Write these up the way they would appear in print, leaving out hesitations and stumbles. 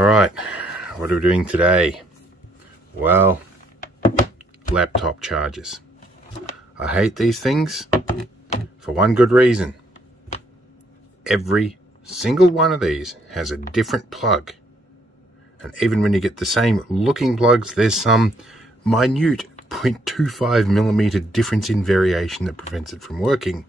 Alright, what are we doing today? Well, laptop chargers. I hate these things for one good reason. Every single one of these has a different plug. And even when you get the same looking plugs, there's some minute 0.25mm difference in variation that prevents it from working.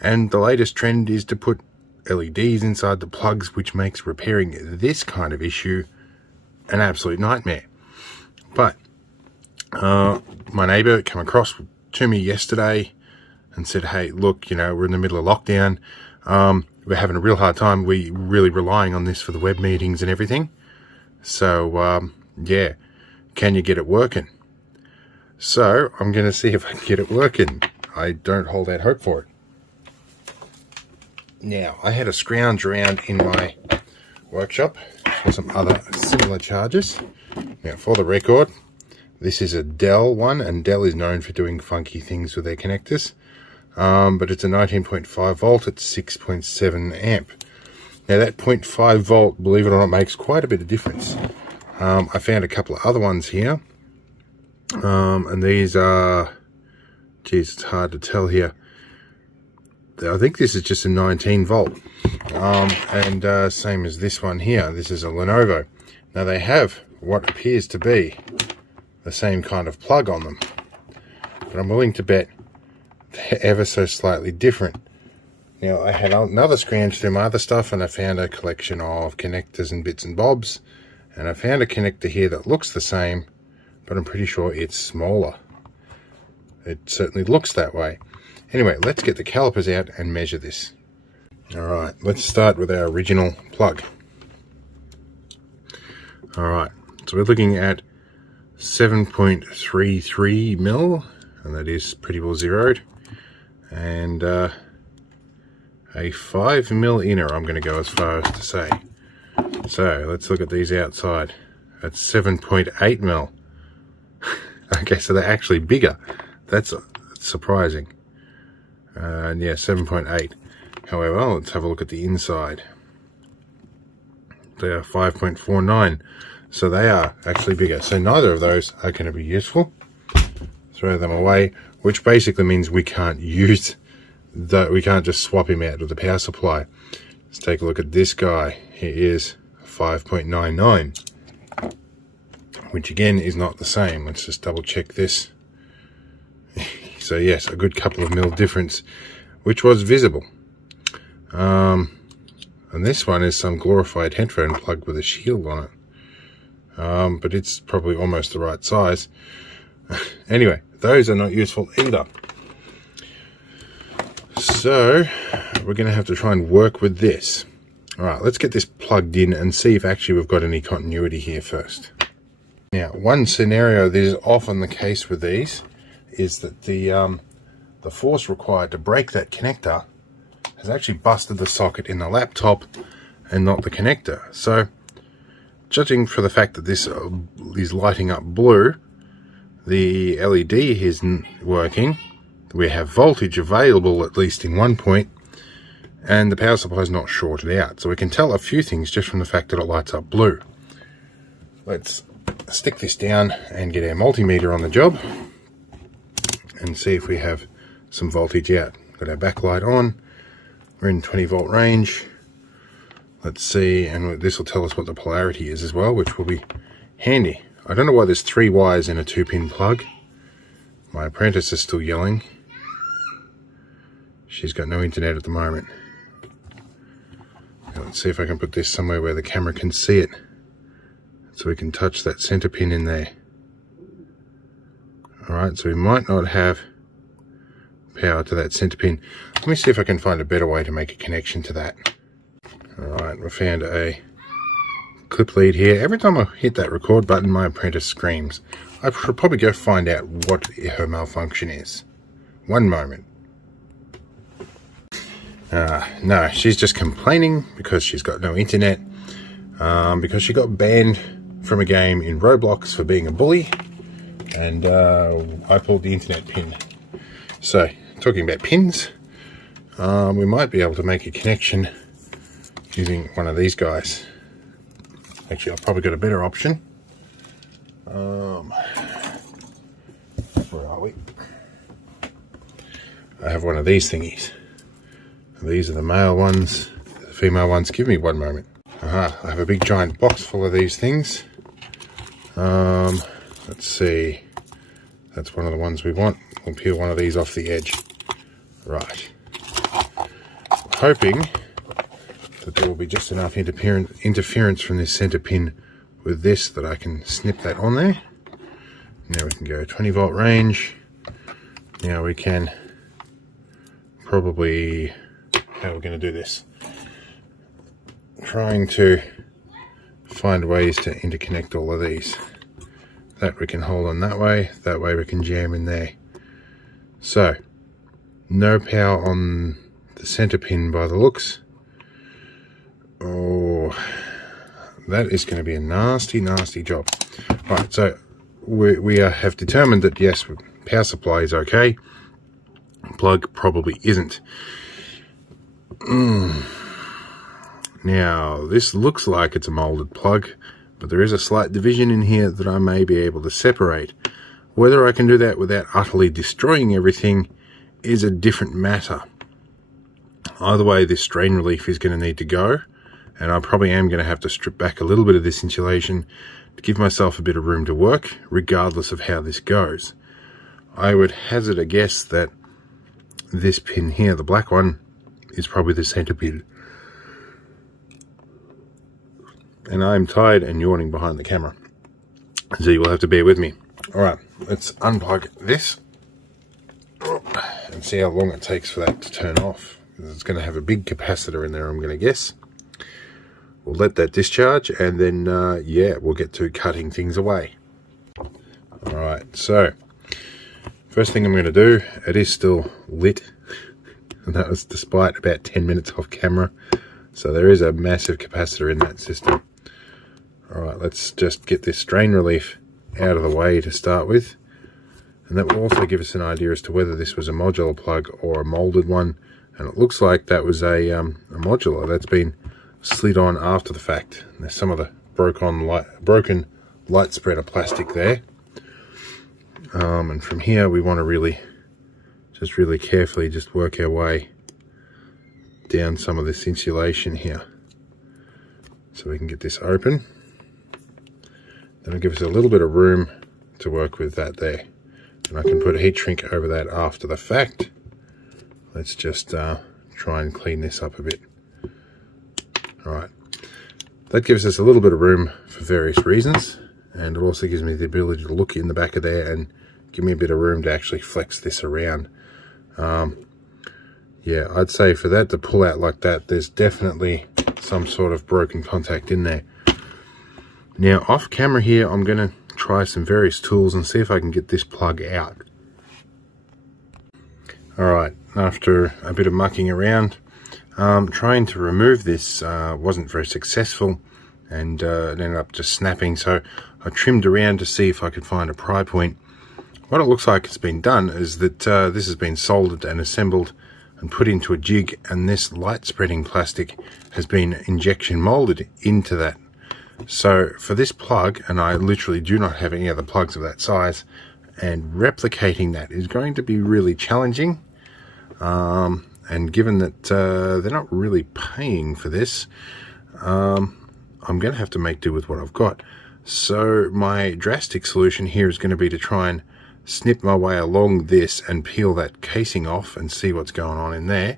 And the latest trend is to put LEDs inside the plugs, which makes repairing this kind of issue an absolute nightmare. But my neighbour came across to me yesterday and said, hey, look, you know, we're in the middle of lockdown. We're having a real hard time. We're really relying on this for the web meetings and everything. So, yeah, can you get it working? So I'm going to see if I can get it working. I don't hold out hope for it. Now, I had a scrounge around in my workshop for some other similar chargers. Now, for the record, this is a Dell one, and Dell is known for doing funky things with their connectors. But it's a 19.5 volt at 6.7 amp. Now, that 0.5 volt, believe it or not, makes quite a bit of difference. I found a couple of other ones here. And these are, geez, it's hard to tell here. I think this is just a 19 volt. And same as this one here. This is a Lenovo. Now, they have what appears to be the same kind of plug on them. But I'm willing to bet they're ever so slightly different. Now, I had another scrounge through my other stuff, and I found a collection of connectors and bits and bobs. And I found a connector here that looks the same, but I'm pretty sure it's smaller. It certainly looks that way. Anyway, let's get the calipers out and measure this. Alright, let's start with our original plug. Alright, so we're looking at 7.33 mil, and that is pretty well zeroed. And a 5 mil inner, I'm going to go as far as to say. So let's look at these outside. That's 7.8 mil. Okay, so they're actually bigger. That's surprising. And yeah, 7.8. However, let's have a look at the inside. They are 5.49. So they are actually bigger. So neither of those are going to be useful. Throw them away, which basically means we can't use we can't just swap him out with the power supply. Let's take a look at this guy. He is 5.99, which again is not the same. Let's just double check this. So yes, a good couple of mil difference, which was visible. And this one is some glorified headphone plug with a shield on it. But it's probably almost the right size. Anyway, those are not useful either. So we're going to have to try and work with this. Alright, let's get this plugged in and see if actually we've got any continuity here first. Now, one scenario that is often the case with these is that the force required to break that connector has actually busted the socket in the laptop and not the connector. So, judging for the fact that this is lighting up blue, the LED isn't working. We have voltage available, at least in one point, and the power supply is not shorted out. So we can tell a few things just from the fact that it lights up blue. Let's stick this down and get our multimeter on the job and see if we have some voltage out. Got our backlight on. We're in 20 volt range. Let's see, and this will tell us what the polarity is as well, which will be handy. I don't know why there's 3 wires in a 2-pin plug. My apprentice is still yelling. She's got no internet at the moment. Now, let's see if I can put this somewhere where the camera can see it, so we can touch that center pin in there. Alright, so we might not have power to that center pin. Let me see if I can find a better way to make a connection to that. Alright, we found a clip lead here. Every time I hit that record button, my apprentice screams. I should probably go find out what her malfunction is. One moment. No, she's just complaining because she's got no internet, because she got banned from a game in Roblox for being a bully, and I pulled the internet pin. So, talking about pins, we might be able to make a connection using one of these guys. Actually, I've probably got a better option. Where are we? I have one of these thingies. These are the male ones, the female ones. Give me one moment. I have a big giant box full of these things. Let's see. That's one of the ones we want. We'll peel one of these off the edge. Right. Hoping that there will be just enough interference from this center pin with this that I can snip that on there. Now we can go 20 volt range. Now we can probably, how are we going to do this? Trying to find ways to interconnect all of these. That we can hold on that way we can jam in there. So, no power on the center pin by the looks. Oh, that is going to be a nasty, nasty job. Right, so we have determined that yes, power supply is okay. Plug probably isn't. Now, this looks like it's a molded plug, but there is a slight division in here that I may be able to separate. Whether I can do that without utterly destroying everything is a different matter. Either way, this strain relief is going to need to go, and I probably am going to have to strip back a little bit of this insulation to give myself a bit of room to work, regardless of how this goes. I would hazard a guess that this pin here, the black one, is probably the center pin. And I'm tired and yawning behind the camera, so you will have to bear with me. Alright, let's unplug this and see how long it takes for that to turn off. It's going to have a big capacitor in there, I'm going to guess. We'll let that discharge, and then yeah, we'll get to cutting things away. Alright, so first thing I'm going to do, it is still lit, and that was despite about 10 minutes off camera, so there is a massive capacitor in that system. Alright, let's just get this strain relief out of the way to start with, and that will also give us an idea as to whether this was a modular plug or a molded one, and it looks like that was a modular that's been slid on after the fact. There's some of the broken light spreader plastic there, and from here we want to really carefully just work our way down some of this insulation here so we can get this open. That'll give us a little bit of room to work with that there, and I can put a heat shrink over that after the fact. Let's just try and clean this up a bit. Alright, that gives us a little bit of room for various reasons, and it also gives me the ability to look in the back of there and give me a bit of room to actually flex this around. Yeah, I'd say for that to pull out like that, there's definitely some sort of broken contact in there. Now, off camera here, I'm going to try some various tools and see if I can get this plug out. Alright, after a bit of mucking around, trying to remove this wasn't very successful, and it ended up just snapping, so I trimmed around to see if I could find a pry point. What it looks like it's been done is that this has been soldered and assembled and put into a jig, and this light spreading plastic has been injection molded into that. So for this plug, and I literally do not have any other plugs of that size, and replicating that is going to be really challenging. And given that they're not really paying for this, I'm going to have to make do with what I've got. So my drastic solution here is going to be to try and snip my way along this and peel that casing off and see what's going on in there.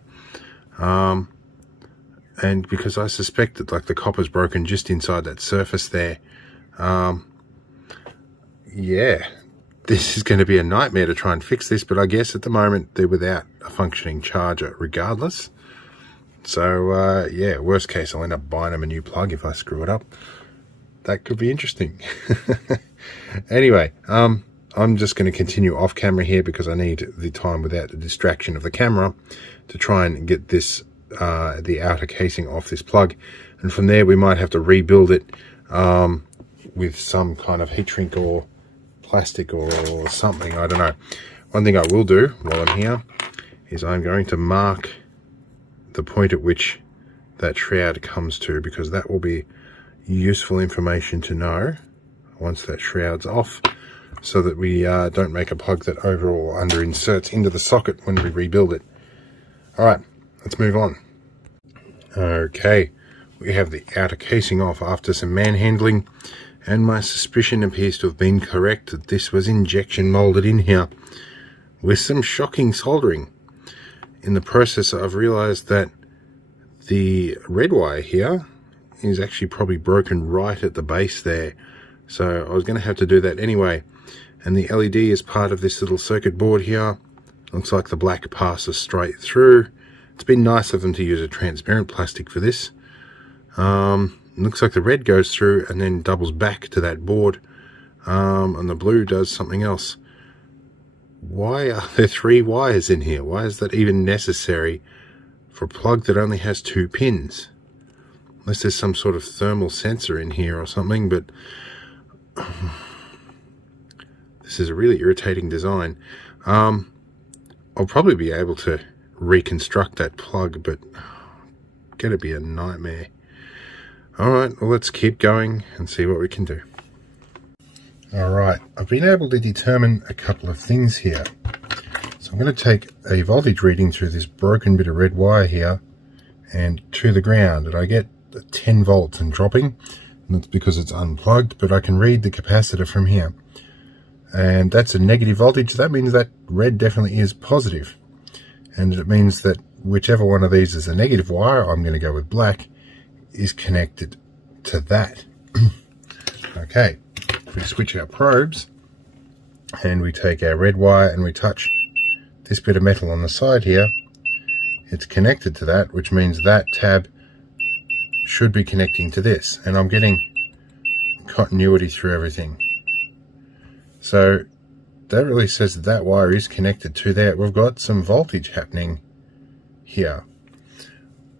And because I suspect that like the copper's broken just inside that surface there, yeah, this is going to be a nightmare to try and fix this, but I guess at the moment they're without a functioning charger regardless. So yeah, worst case I'll end up buying them a new plug if I screw it up. That could be interesting. Anyway, I'm just going to continue off camera here because I need the time without the distraction of the camera to try and get this the outer casing off this plug, and from there we might have to rebuild it with some kind of heat shrink or plastic or something, I don't know. One thing I will do while I'm here is I'm going to mark the point at which that shroud comes to, because that will be useful information to know once that shroud's off, so that we don't make a plug that over or under inserts into the socket when we rebuild it. Alright, let's move on. Okay, we have the outer casing off after some manhandling, and my suspicion appears to have been correct that this was injection molded in here with some shocking soldering. In the process, I've realized that the red wire here is actually probably broken right at the base there, so I was going to have to do that anyway. And the LED is part of this little circuit board here. Looks like the black passes straight through. It's been nice of them to use a transparent plastic for this. Looks like the red goes through and then doubles back to that board, and the blue does something else. Why are there 3 wires in here? Why is that even necessary for a plug that only has 2 pins? Unless there's some sort of thermal sensor in here or something, but this is a really irritating design. I'll probably be able to reconstruct that plug, but it's gonna be a nightmare. Alright, well, let's keep going and see what we can do. Alright, I've been able to determine a couple of things here. So I'm going to take a voltage reading through this broken bit of red wire here and to the ground, and I get 10 volts and dropping, and that's because it's unplugged, but I can read the capacitor from here. And that's a negative voltage. That means that red definitely is positive. And it means that whichever one of these is a negative wire, I'm going to go with black, is connected to that. Okay, if we switch our probes and we take our red wire and we touch this bit of metal on the side here, it's connected to that, which means that tab should be connecting to this, and I'm getting continuity through everything. So that really says that that wire is connected to there. We've got some voltage happening here.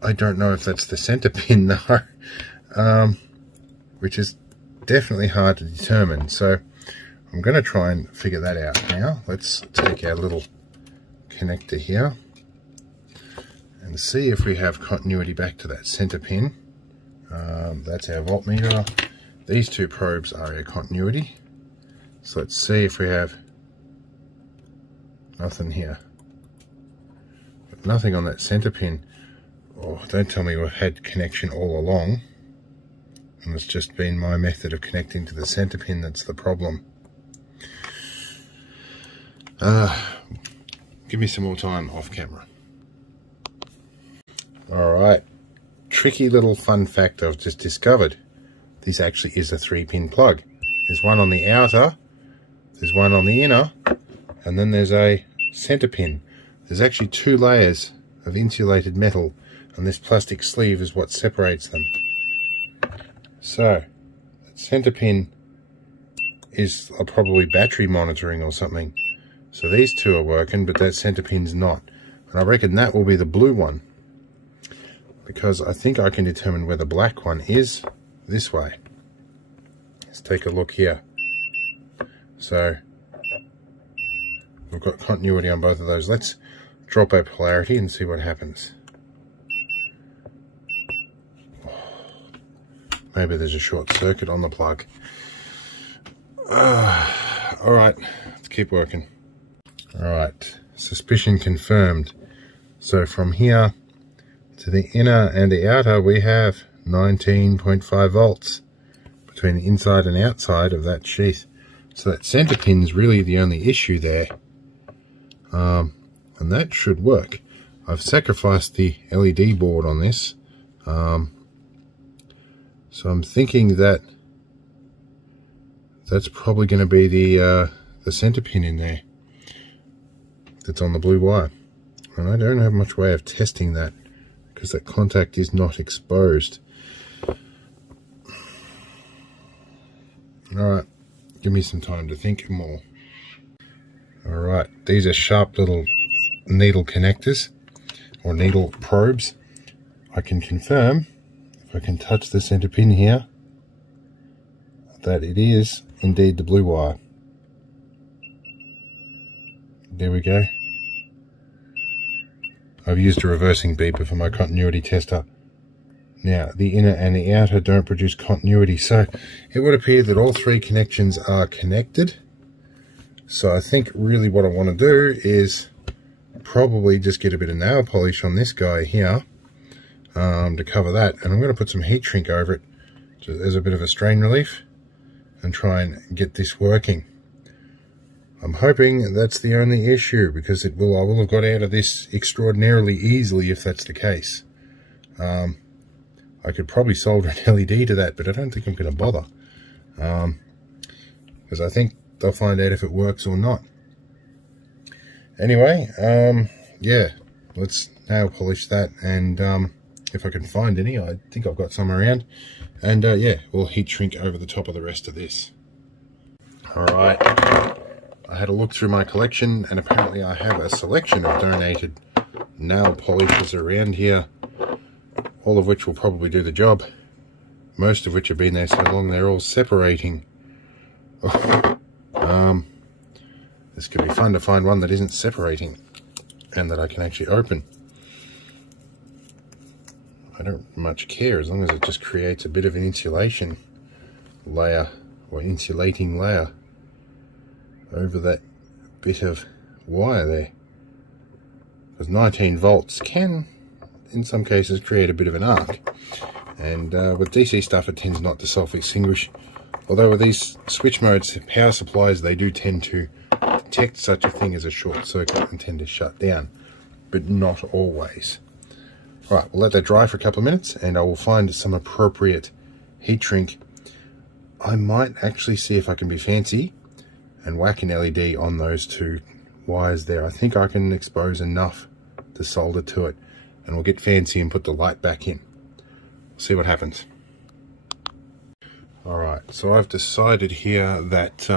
I don't know if that's the center pin though, which is definitely hard to determine. So I'm going to try and figure that out now. Let's take our little connector here and see if we have continuity back to that center pin. That's our voltmeter. These 2 probes are our continuity. So let's see if we have nothing here. But nothing on that center pin. Oh, don't tell me we've had connection all along, and it's just been my method of connecting to the center pin that's the problem. Give me some more time off camera. Alright, tricky little fun fact I've just discovered. This actually is a 3-pin plug. There's one on the outer, there's one on the inner, and then there's a center pin. There's actually 2 layers of insulated metal, and this plastic sleeve is what separates them. So, that center pin is probably battery monitoring or something. So these 2 are working, but that center pin's not. And I reckon that will be the blue one, because I think I can determine where the black one is this way. Let's take a look here. So, we've got continuity on both of those. Let's drop our polarity and see what happens. Maybe there's a short circuit on the plug. Alright, let's keep working. Alright, suspicion confirmed. So from here to the inner and the outer, we have 19.5 volts between the inside and outside of that sheath. So that center pin is really the only issue there. And that should work. I've sacrificed the LED board on this. So I'm thinking that that's probably going to be the center pin in there that's on the blue wire. And I don't have much way of testing that because that contact is not exposed. Alright, give me some time to think more. Alright, these are sharp little needle connectors or needle probes. I can confirm, if I can touch the center pin here, that it is indeed the blue wire. There we go. I've used a reversing beeper for my continuity tester. Now, the inner and the outer don't produce continuity, so it would appear that all three connections are connected. So I think really what I want to do is probably just get a bit of nail polish on this guy here to cover that, and I'm going to put some heat shrink over it as a bit of a strain relief and try and get this working. I'm hoping that's the only issue, because I will have got out of this extraordinarily easily if that's the case. I could probably solder an LED to that, but I don't think I'm going to bother, because I think they'll find out if it works or not. Anyway, yeah, let's nail polish that, and if I can find any, I think I've got some around, and yeah, we'll heat shrink over the top of the rest of this. Alright, I had a look through my collection, and apparently I have a selection of donated nail polishes around here, all of which will probably do the job, most of which have been there so long they're all separating. This could be fun to find one that isn't separating and that I can actually open. I don't much care as long as it just creates a bit of an insulation layer or insulating layer over that bit of wire there, because 19 volts can in some cases create a bit of an arc, and with DC stuff it tends not to self-extinguish, although with these switch modes power supplies they do tend to detect such a thing as a short circuit and tend to shut down, but not always. Alright, we'll let that dry for a couple of minutes and I will find some appropriate heat shrink. I might actually see if I can be fancy and whack an LED on those two wires there. I think I can expose enough to solder to it, and we'll get fancy and put the light back in. See what happens. Alright, so I've decided here that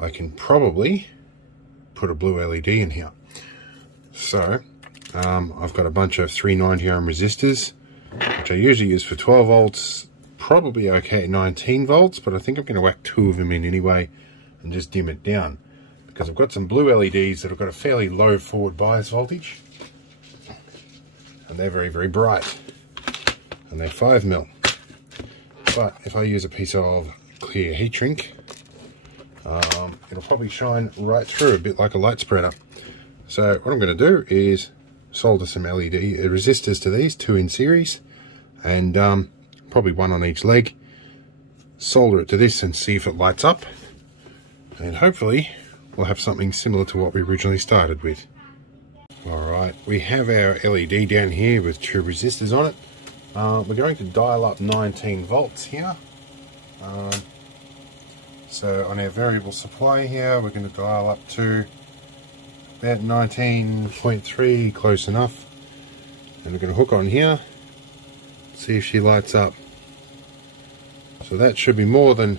I can probably put a blue LED in here. So I've got a bunch of 390 ohm resistors, which I usually use for 12 volts, probably okay at 19 volts, but I think I'm going to whack two of them in anyway and just dim it down, because I've got some blue LEDs that have got a fairly low forward bias voltage, and they're very, very bright, and they're 5mm. But if I use a piece of clear heat shrink, it'll probably shine right through, a bit like a light spreader. So what I'm going to do is solder some LED resistors to these, two in series, and probably one on each leg, solder it to this and see if it lights up, and hopefully we'll have something similar to what we originally started with. Alright, we have our LED down here with two resistors on it. We're going to dial up 19 volts here. So on our variable supply here, we're going to dial up to about 19.3, close enough. And we're going to hook on here, see if she lights up. So that should be more than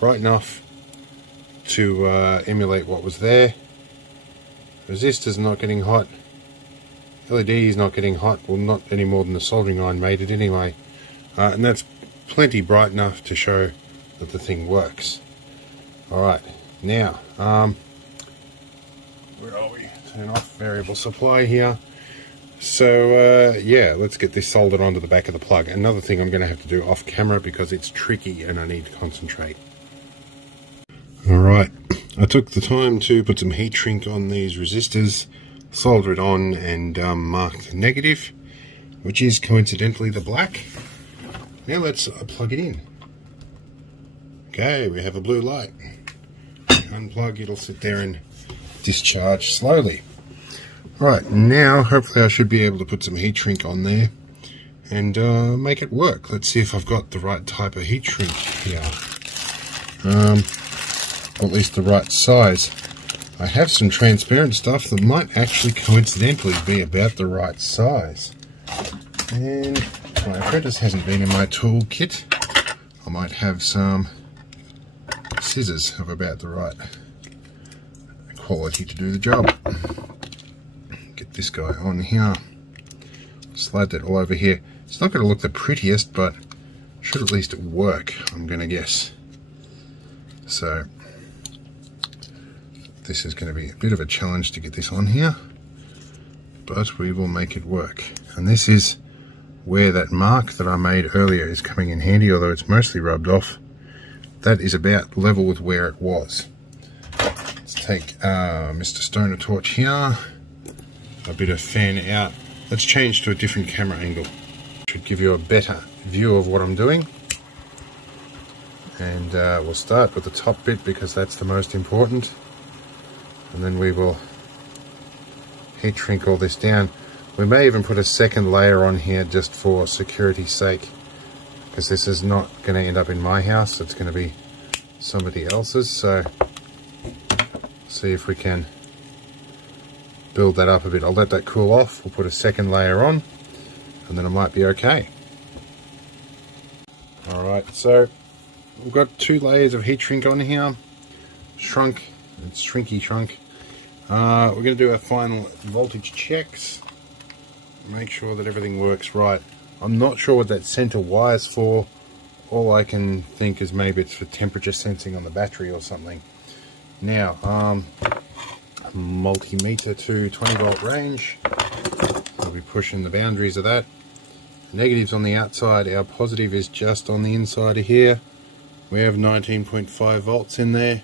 bright enough to emulate what was there. Resistor's not getting hot. LED is not getting hot, well, not any more than the soldering iron made it anyway. And that's plenty bright enough to show that the thing works. Alright, now, where are we? Turn off variable supply here. So, yeah, let's get this soldered onto the back of the plug. Another thing I'm going to have to do off camera because it's tricky and I need to concentrate. Alright, I took the time to put some heat shrink on these resistors, solder it on, and mark the negative, which is coincidentally the black. Now let's plug it in. Okay, we have a blue light. Unplug, it'll sit there and discharge slowly. Right, now hopefully I should be able to put some heat shrink on there and make it work. Let's see if I've got the right type of heat shrink here. Or at least the right size. I have some transparent stuff that might actually coincidentally be about the right size. And my apprentice hasn't been in my tool kit. I might have some scissors of about the right quality to do the job. Get this guy on here. Slide that all over here. It's not going to look the prettiest, but should at least work, I'm going to guess. So this is going to be a bit of a challenge to get this on here, but we will make it work. And this is where that mark that I made earlier is coming in handy, although it's mostly rubbed off. That is about level with where it was. Let's take Mr. Stoner torch here, a bit of fan out. Let's change to a different camera angle. Should give you a better view of what I'm doing. And we'll start with the top bit because that's the most important. And then we will heat shrink all this down. We may even put a second layer on here just for security's sake, because this is not going to end up in my house, it's going to be somebody else's. So see if we can build that up a bit. I'll let that cool off, we'll put a second layer on, and then it might be okay. Alright, so we've got 2 layers of heat shrink on here. Shrunk, it's shrinky shrunk. We're going to do our final voltage checks. Make sure that everything works right. I'm not sure what that center wire's for. All I can think is maybe it's for temperature sensing on the battery or something. Now, multimeter to 20 volt range. We'll be pushing the boundaries of that. Negatives on the outside, our positive is just on the inside of here. We have 19.5 volts in there.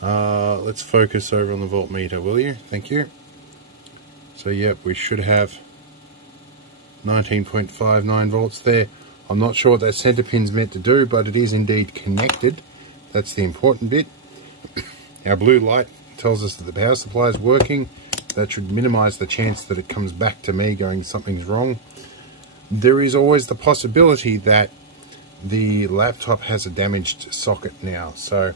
Let's focus over on the voltmeter, will you? Thank you. So yep, we should have 19.59 volts there. I'm not sure what that center pin's meant to do, but it is indeed connected. That's the important bit. Our blue light tells us that the power supply is working. That should minimize the chance that it comes back to me going something's wrong. There is always the possibility that the laptop has a damaged socket now, so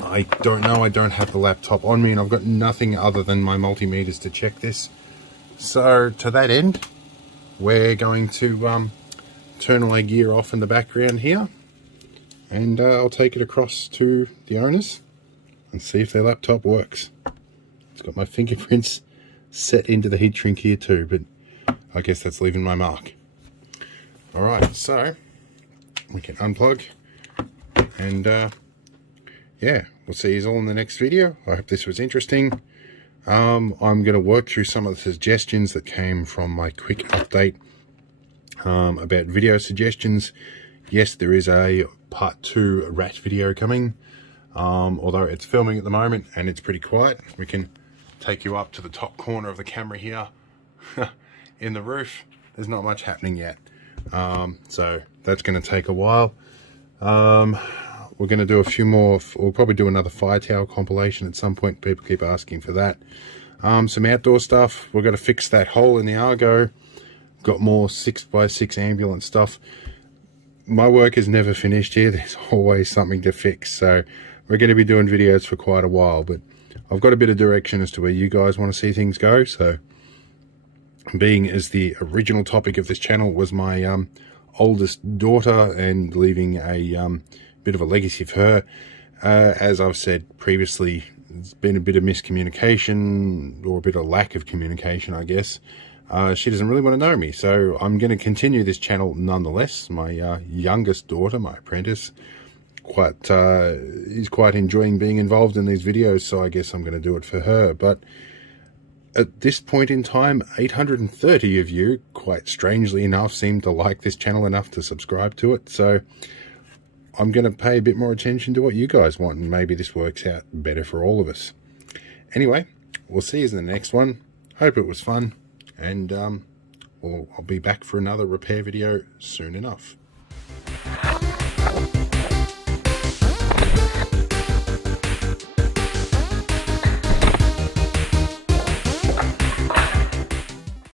I don't know. I don't have the laptop on me and I've got nothing other than my multimeters to check this. So to that end, we're going to turn all our gear off in the background here, and I'll take it across to the owners and see if their laptop works. It's got my fingerprints set into the heat shrink here too, but I guess that's leaving my mark. Alright, so we can unplug, and yeah, we'll see you all in the next video. I hope this was interesting. I'm going to work through some of the suggestions that came from my quick update about video suggestions. Yes, there is a part 2 rat video coming, although it's filming at the moment and it's pretty quiet. We can take you up to the top corner of the camera here in the roof. There's not much happening yet, so that's going to take a while. We're going to do a few more. We'll probably do another fire tower compilation at some point. People keep asking for that. Some outdoor stuff. We've got to fix that hole in the Argo. Got more 6x6 ambulance stuff. My work is never finished here. There's always something to fix. So we're going to be doing videos for quite a while. But I've got a bit of direction as to where you guys want to see things go. So being as the original topic of this channel was my oldest daughter and leaving a bit of a legacy for her. As I've said previously, there's been a bit of miscommunication, or a bit of lack of communication, I guess. She doesn't really want to know me, so I'm going to continue this channel nonetheless. My youngest daughter, my apprentice, is quite enjoying being involved in these videos, so I guess I'm going to do it for her. But at this point in time, 830 of you, quite strangely enough, seem to like this channel enough to subscribe to it, so I'm going to pay a bit more attention to what you guys want, and maybe this works out better for all of us. Anyway, we'll see you in the next one. Hope it was fun, and I'll be back for another repair video soon enough.